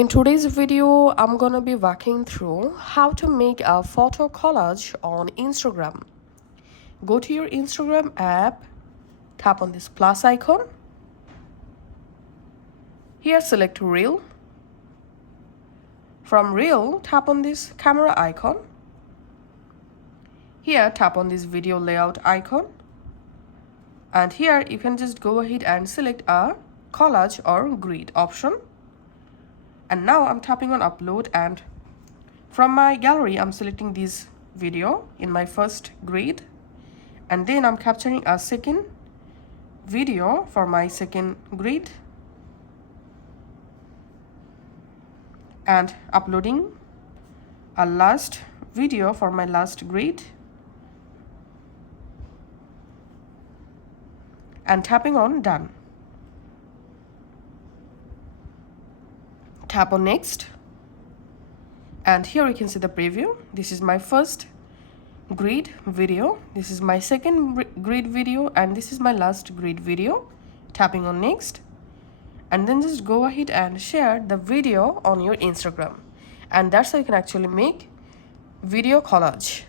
In today's video, I'm gonna be walking through how to make a photo collage on Instagram. Go to your Instagram app, tap on this plus icon. Here select Reel. From Reel, tap on this camera icon. Here tap on this video layout icon. And here you can just go ahead and select a collage or grid option. And now I'm tapping on upload, and from my gallery I'm selecting this video in my first grid, and then I'm capturing a second video for my second grid and uploading a last video for my last grid and tapping on done. Tap on next, and here you can see the preview. This is my first grid video, this is my second grid video, and this is my last grid video. Tapping on next, and then just go ahead and share the video on your Instagram, and that's how you can actually make video collage.